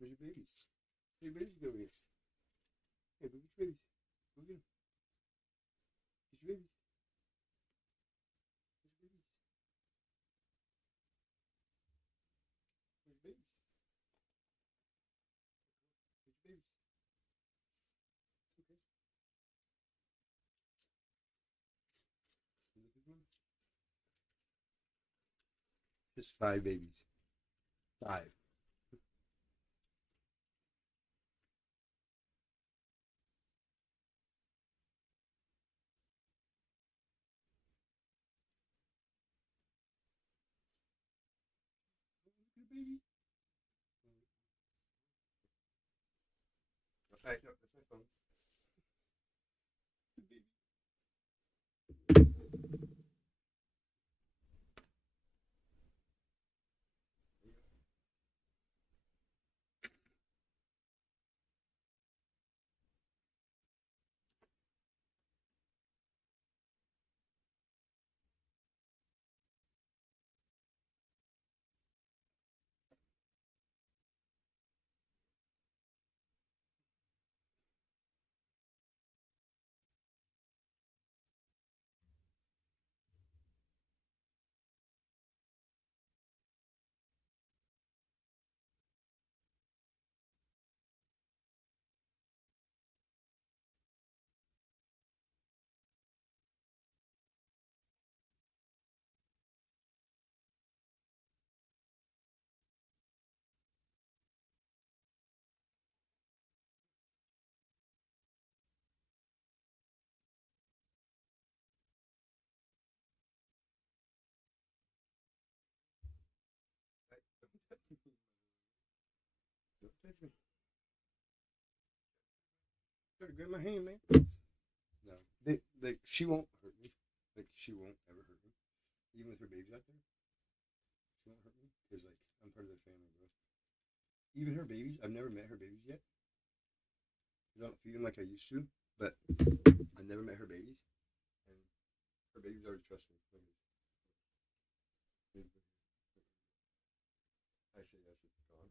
Where's your babies? Hey, babies, go over here. Hey, go get your babies. Go get them. Get your babies. Get your babies. Get your babies. Get your babies. It's okay. You looking for them? Just 5 babies. 5. Look at the baby. All right, no, that's my phone. The baby. Right, don't touch me. Don't touch me. Try to grab my hand, man. No, she won't hurt me. Like she won't ever hurt me, even with her babies out there. She won't hurt me because like I'm part of their family, bro. Even her babies, I've never met her babies yet. I don't feed them like I used to, but I never met her babies, and her babies already trust me. I say yes, it's gone.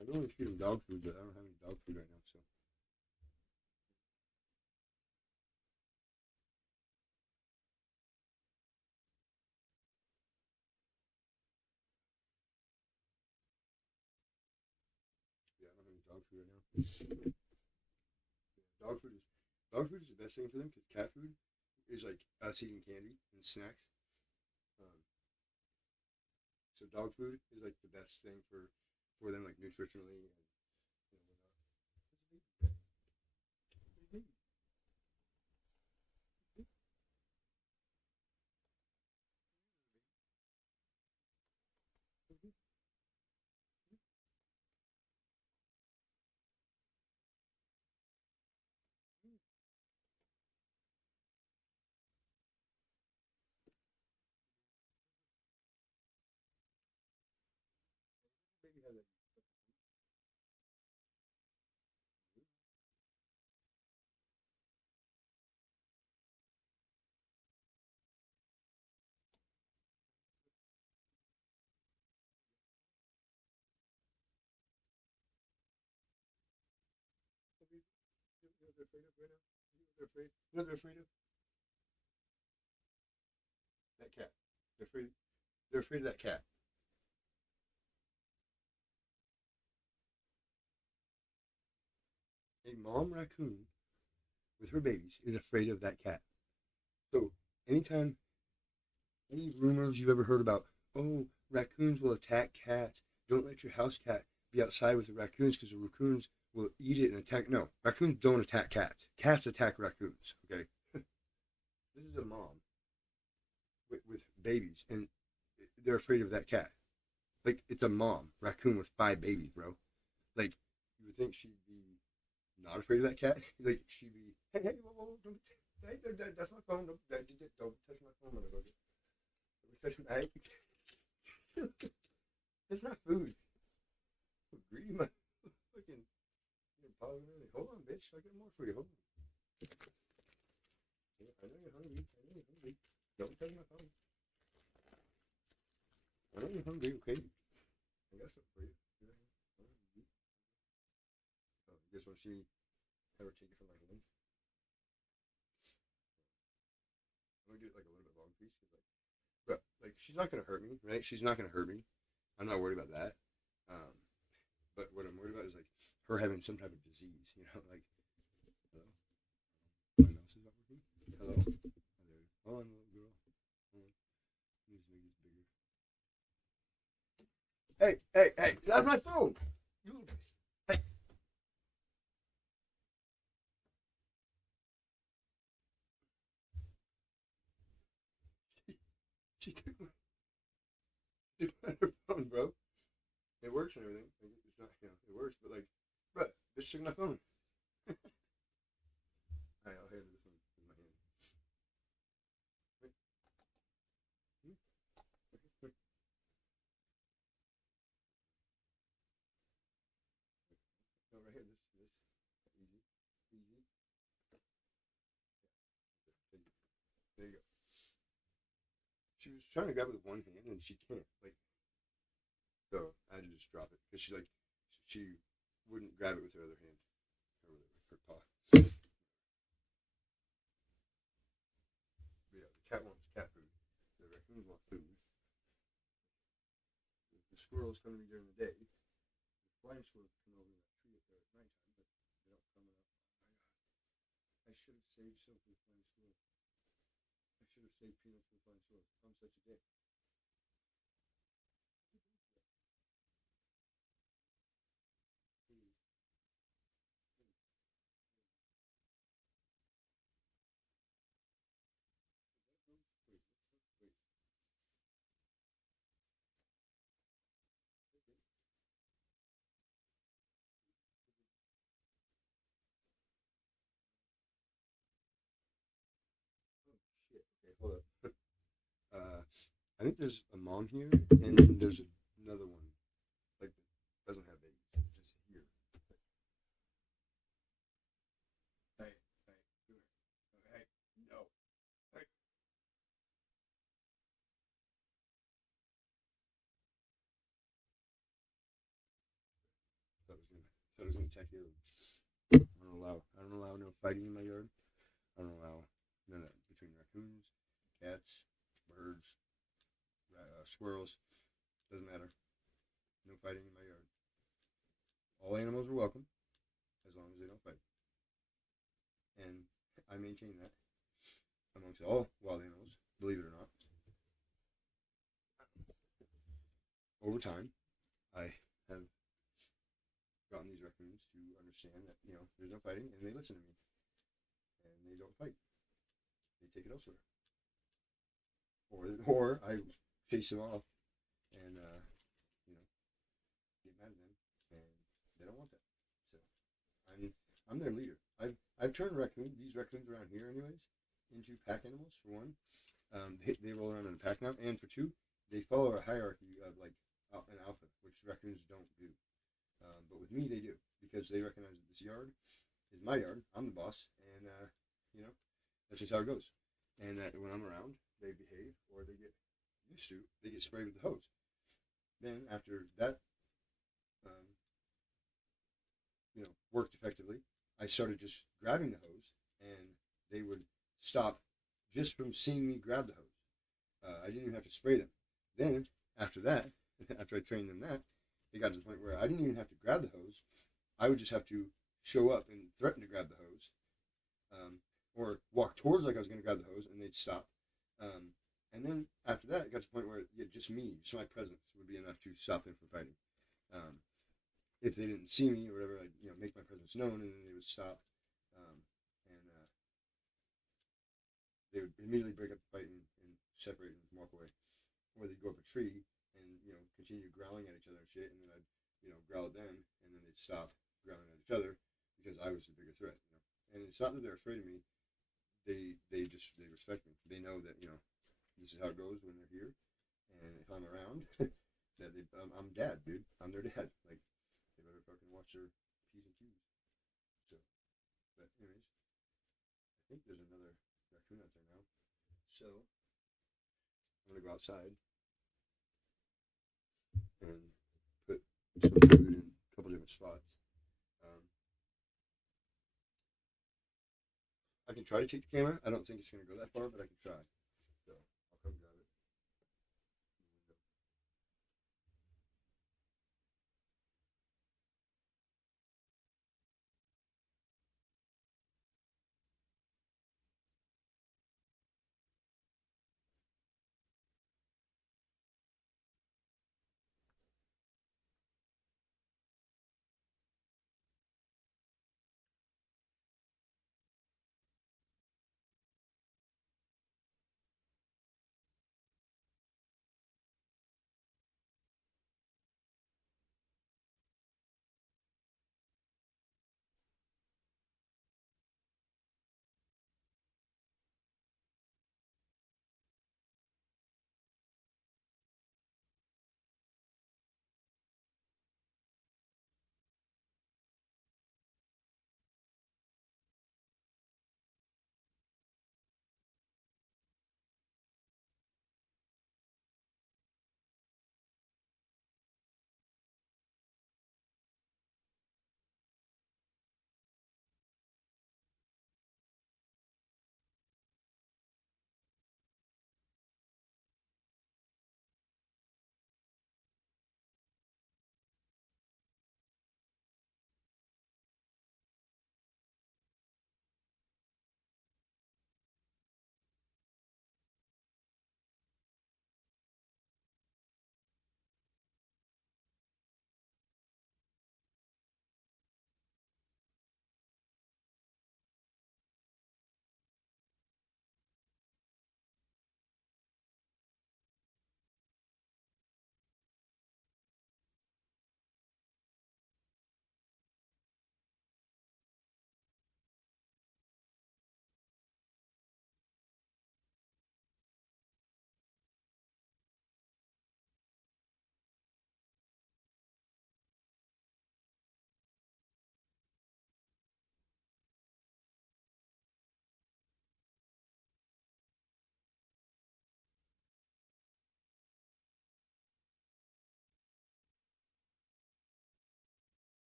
I normally feed them dog food, but I don't have any dog food right now, so. Yeah, I don't have any dog food right now. Dog food is dog food is the best thing for them because cat food is like us eating candy and snacks. Um, so dog food is like the best thing for them, like nutritionally and whatnot. Baby has a baby. You know what they're afraid of right now? You know what they're afraid? You know what they're afraid of? That cat. They're afraid. They're afraid of that cat. A mom raccoon with her babies is afraid of that cat. So anytime Any rumors you've ever heard about? Oh, raccoons will attack cats. Don't let your house cat be outside with the raccoons because the raccoons will eat it and attack. No, raccoons don't attack cats. Cats attack raccoons. Okay, this is a mom with babies, and they're afraid of that cat. Like it's a mom raccoon with 5 babies, bro. Like you would think she'd be not afraid of that cat. Like she'd be, hey, hey, whoa, whoa, don't, hey, that's my phone. Don't touch my phone, motherfucker. Don't touch my. It's not food. Greedy my fucking. Hold on, bitch. I got more for you. Hold on. Yeah, I know you're hungry. I know you're hungry. Don't touch my phone. I know you're hungry. Okay. I got something for you. Oh, you just want to see how we're taking from my hand? I'm gonna do it like a little bit long piece, cause but like she's not gonna hurt me, right? She's not gonna hurt me. I'm not worried about that. Um, but what I'm worried about is like her having some type of disease, like hello, my mouse is not working. Hello, hold on, little girl. Hold on. Let me just make this bigger. Hey, hey, hey! That's my phone. You, hey. She took her phone, bro. It works and everything. It's not, it works, but like, bro, bitch took my phone. Alright, I'll handle this one in my hand. Wait. No, right here. This. Easy. Easy. There you go. She was trying to grab it with one hand and she can't. Like, so I had to just drop it because she wouldn't grab it with her other hand or her paw. But yeah, the cat wants cat food. The raccoons want food. The squirrels come to me during the day. The flying squirrels come over that tree up there at nighttime, but they don't come up. Oh my god, I should have saved some for the flying squirrels. I should have saved peanuts for the flying squirrels. I'm such a dick. Oh shit. Okay, hold up. I think there's a mom here, and then there's another one like that doesn't have babies, just here. Hey, hey, come here. Hey, no. Hey. Thought it was gonna attack the other one. I don't allow no fighting in my yard. I don't allow none of that between raccoons, cats, birds, squirrels. Doesn't matter. No fighting in my yard. All animals are welcome as long as they don't fight. And I maintain that amongst all wild animals, believe it or not. Over time, I have gotten these raccoons to understand that there's no fighting, and they listen to me, and they don't fight. They take it elsewhere, or I chase them off and you know get mad at them, and they don't want that. So I'm their leader. I've turned these raccoons around here, anyways, into pack animals. For one, they roll around in a pack now, and for two, they follow a hierarchy of like an alpha, which raccoons don't do. But with me, they do because they recognize that this yard is my yard. I'm the boss, and that's just how it goes. And that when I'm around, they behave or they get used to. They get sprayed with the hose. Then after that, um, worked effectively, I started just grabbing the hose, and they would stop just from seeing me grab the hose. I didn't even have to spray them. Then after that, after I trained them that, it got to the point where I didn't even have to grab the hose. I would just have to show up and threaten to grab the hose, or walk towards like I was going to grab the hose, and they'd stop. And then after that, it got to the point where just me, just my presence would be enough to stop them from fighting. Um, if they didn't see me or whatever, I'd make my presence known, and then they would stop, and they would immediately break up the fight and separate and walk away, or they'd go up a tree and continue growling at each other and shit, and then I'd growl at them, and then they'd stop growling at each other because I was the bigger threat, And it's not that they're afraid of me; they respect me. They know that this is how it goes when they're here, and if I'm around, that I'm dad, dude. I'm their dad. Like they better fucking watch their p's and q's. So, but anyways, I think there's another raccoon out there now. So I'm gonna go outside and put some food in a couple different spots. Um, I can try to take the camera. I don't think it's gonna go that far, but I can try. So I'll come grab it.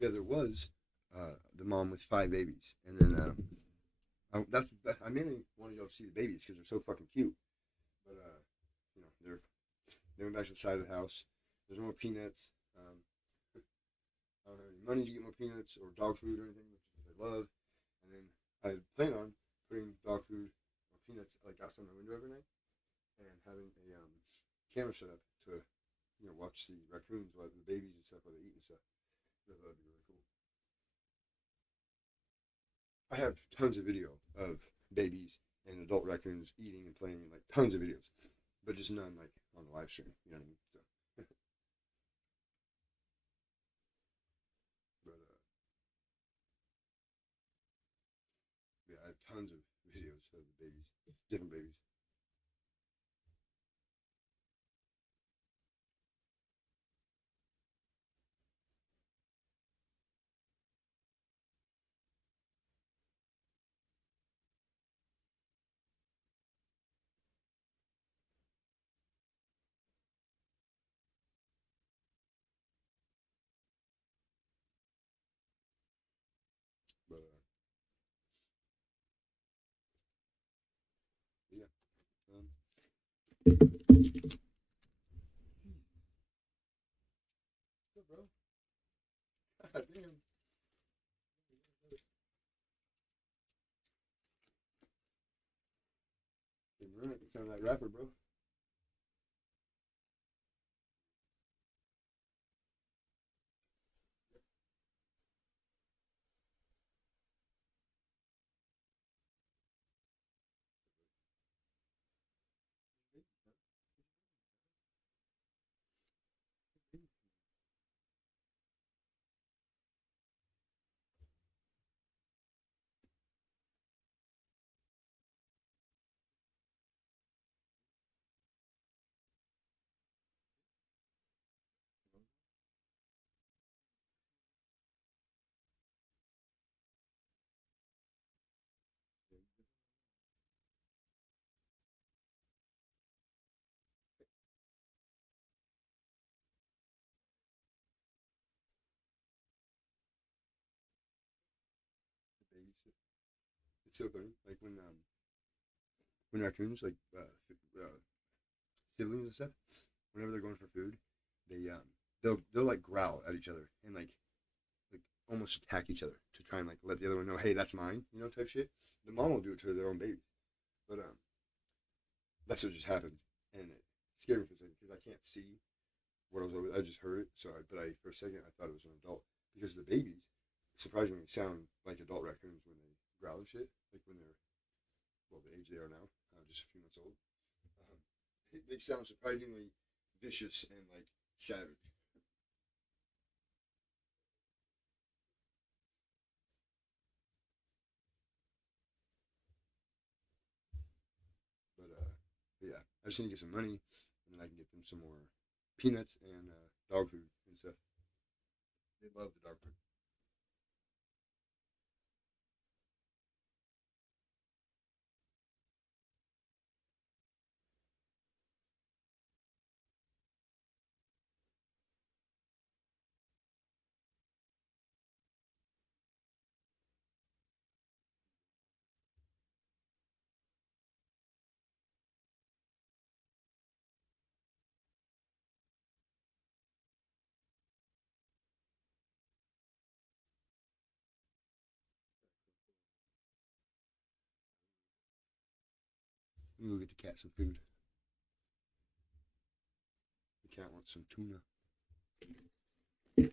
Yeah, there was the mom with 5 babies, and then I mainly wanted y'all to see the babies because they're so fucking cute. But they went back to the side of the house. There's no more peanuts. I don't have any money to get more peanuts or dog food or anything, which I love. And then I plan on putting dog food or peanuts like outside my window every night, and having a camera set up to watch the raccoons while the babies and stuff while they eat and stuff. That would be really cool. I have tons of video of babies and adult raccoons eating and playing, like tons of videos, but just none like on the live stream. You know what I mean? So, but yeah, I have tons of videos of the babies, different babies. But yeah, um, yeah, bro. God damn. Didn't ruin it. You sound like rapper, bro. Babies. It's so funny. Like when raccoons siblings and stuff, whenever they're going for food, they'll like growl at each other and like almost attack each other to try and like let the other one know, hey, that's mine, type shit. The mom will do it to their own baby, but that's what just happened, and it scared me for a second because I can't see what I was over. I just heard it, but I for a second I thought it was an adult because the babies surprisingly sound like adult raccoons when they growl and shit, like when they're the age they are now, just a few months old. Um, they sound surprisingly vicious and like savage. But yeah, I just need to get some money, and then I can get them some more peanuts and dog food and stuff. They love the dog food. I'm gonna go get the cat some food. The cat wants some tuna. Okay.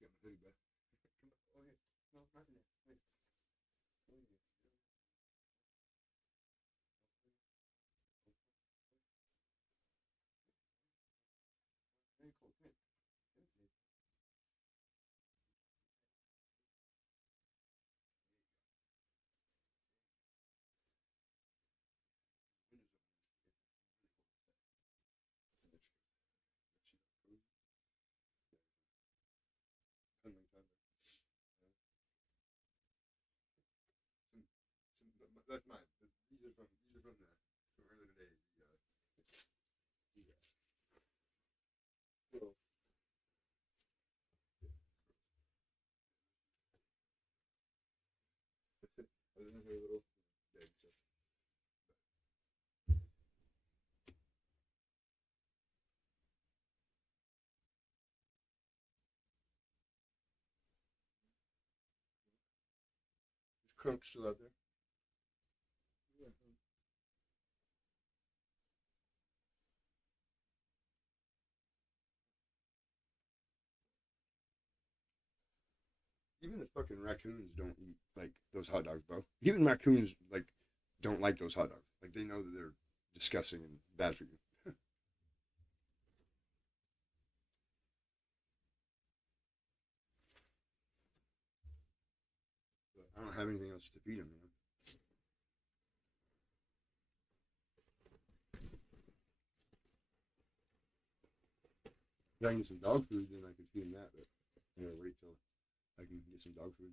She got my hoodie back. Come on. Oh, here. No, not in there. Wait. That's mine. These are from earlier today. Little, other than her little dead stuff. There's Crunk still out there. Yeah. Even the fucking raccoons don't eat like those hot dogs, bro. Even raccoons like don't like those hot dogs. Like they know that they're disgusting and bad for you. But I don't have anything else to feed them, man. If I can get some dog food, then I could feed them that. But I'm gonna wait till I can get some dog food.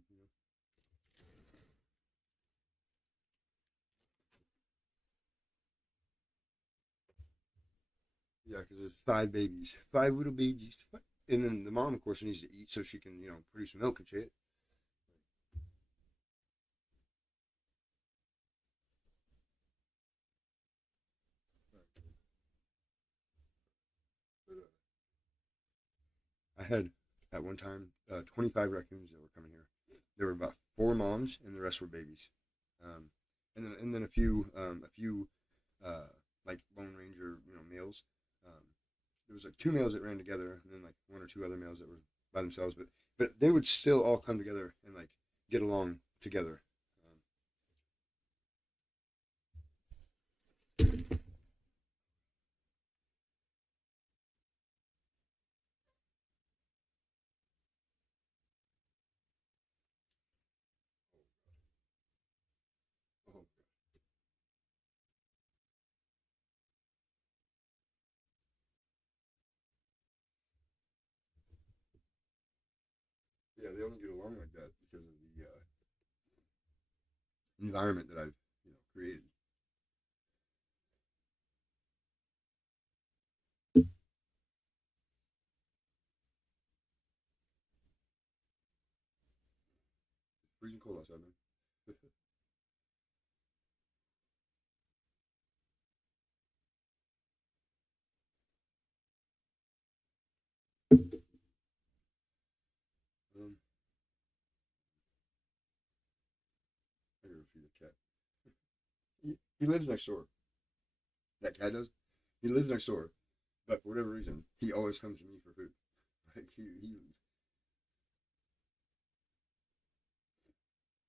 Yeah, because there's 5 babies, 5 little babies, and then the mom, of course, needs to eat so she can, produce milk and shit. I had at one time 25 raccoons that were coming here. There were about 4 moms, and the rest were babies. Um, and then a few like Lone Ranger, males. Um, there was like 2 males that ran together, and then like 1 or 2 other males that were by themselves. But they would still all come together and like get along together. Oh, yeah, they only get along like that because of the environment that I've created. It's freezing cold outside, man. um, I gotta feed the cat. He lives next door. That cat does. He lives next door, but for whatever reason, he always comes to me for food. Like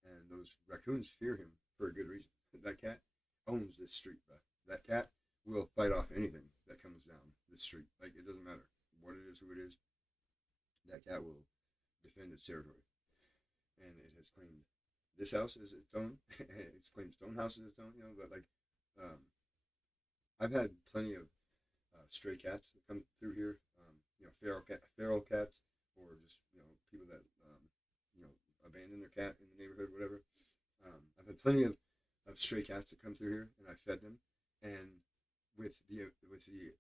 and those raccoons fear him for a good reason. That cat owns this street, bro. That cat will fight off anything that comes down this street. Like it doesn't matter what it is, who it is. That cat will defend its territory, and it has claimed this house as its own. It's claimed Stone House as its own. But like, um, I've had plenty of stray cats that come through here. Feral cats, or just people that you know abandon their cat in the neighborhood, whatever. I've had plenty of stray cats that come through here, and I fed them. And with the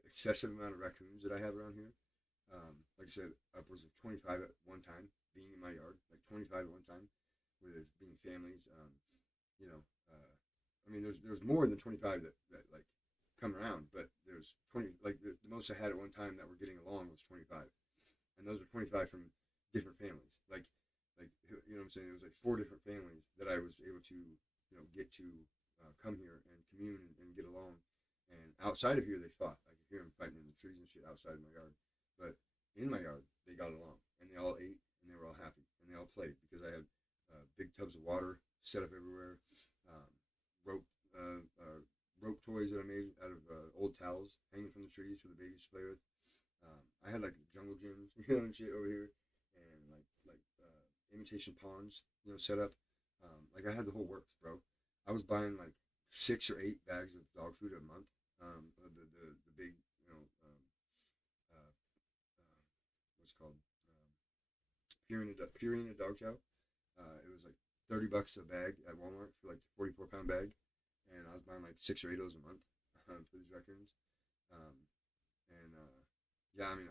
excessive amount of raccoons that I have around here, like I said, upwards of 25 at one time being in my yard, like 25 at one time, with it being families. You know, I mean, there's more than 25 that like come around, but there's 20, like the most I had at one time that were getting along was 25, and those were 25 from different families. Like what I'm saying, it was like 4 different families that I was able to get to come here and commune and get along. And outside of here, they fought. I could hear them fighting in the trees and shit outside of my yard. But in my yard, they got along, and they all ate, and they were all happy, and they all played because I had big tubs of water set up everywhere, um, rope rope toys that I made out of old towels hanging from the trees for the babies to play with. I had like jungle gyms, you know, and shit over here, and imitation ponds, you know, set up. Like I had the whole works, bro. I was buying like 6 or 8 bags of dog food a month. The big, you know, uh, what's it called, Purina dog chow. It was like $30 a bag at Walmart for like the 44-pound bag, and I was buying like 6 or 8 of those a month for these raccoons. Um, and Yeah, I mean,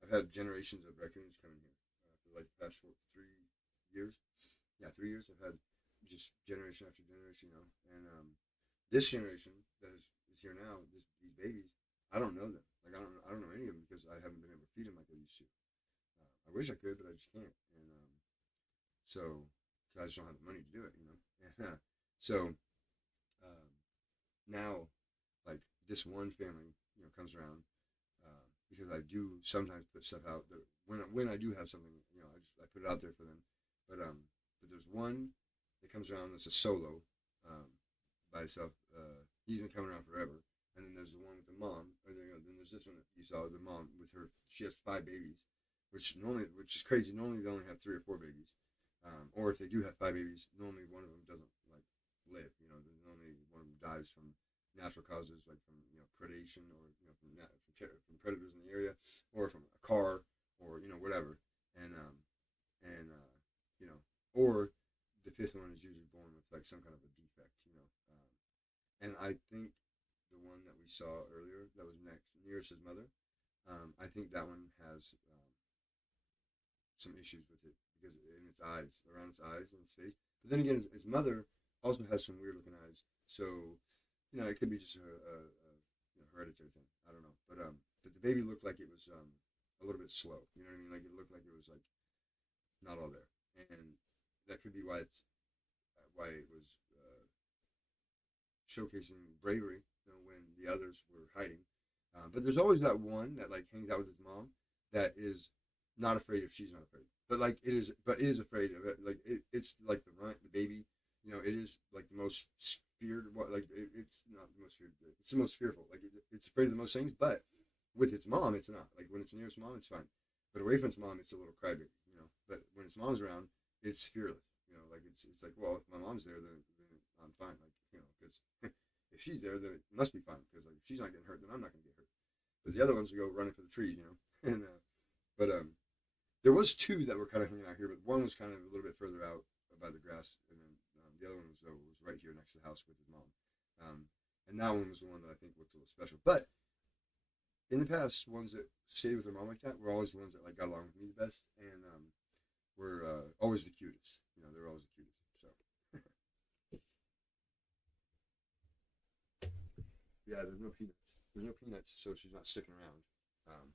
I've had generations of raccoons coming here for like the past 3 years. Yeah, 3 years. I've had just generation after generation, you know. And this generation that is here now, these babies, I don't know them. Like I don't know any of them because I haven't been able to feed them like I used to. I wish I could, but I just can't. And so, I just don't have the money to do it, you know. And, so um, now, like this one family, you know, comes around because I do sometimes put stuff out that when I do have something, you know, I put it out there for them. But there's one that comes around that's a solo um, by itself. He's been coming around forever. And then there's the one with the mom, or then there's this one that you saw, the mom with her. She has 5 babies, which is crazy. Normally they only have 3 or 4 babies, or if they do have 5 babies, normally one of them doesn't like live. You know, normally one of them dies from natural causes, like from predation, or from predators in the area, or from a car, or whatever, and you know, or the fifth one is usually born with like some kind of a defect, and I think the one that we saw earlier that was nearest his mother, I think that one has some issues with it because in its eyes, around its eyes and its face. But then again, his mother also has some weird looking eyes, so it could be just a hereditary thing. I don't know, but the baby looked like it was a little bit slow. You know what I mean? Like it looked like it was like not all there, and that could be why it was showcasing bravery, when the others were hiding. But there's always that one that like hangs out with his mom that is not afraid if she's not afraid. But it is afraid of it. Like it's like the runt, the baby. It is like the most feared. It's not the most feared. It's the most fearful. Like it's afraid of the most things. But with its mom, it's not. Like when it's near its mom, it's fine. But away from its mom, it's a little crybaby. But when its mom's around, it's fearless. Like it's like, well, if my mom's there, then I'm fine. Like because if she's there, then it must be fine. Because like if she's not getting hurt, then I'm not gonna get hurt. But the other ones will go running for the trees. And but there was two that were kind of hanging out here, but one was kind of a little bit further out by the grass, and then the other one was right here next to the house with his mom. And that one was the one that I think looked a little special. But in the past, ones that stayed with their mom like that were always the ones that like got along with me the best, and were always the cutest. They were always the cutest. So yeah, there's no peanuts. There's no peanuts, so she's not sticking around. Um,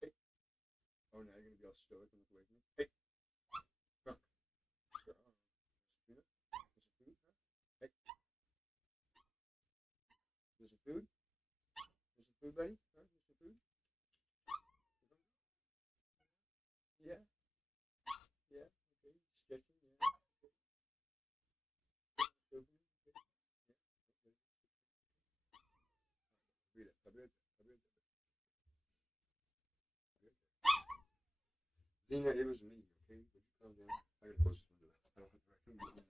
Hey. Oh, now you're gonna be all stoic and look away from me. Hey, come on. Peanut? There's some food? Huh? Hey, there's some food? There's some food, buddy? Huh? There's some food? Yeah, yeah. Okay, sketching. Yeah. Okay. Okay. Yeah. Read it. I'll be right there. I'll be right there. I'll be right there. Zena, it was me. Okay, would you calm down? I gotta close this window. I don't have to recommend it.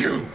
You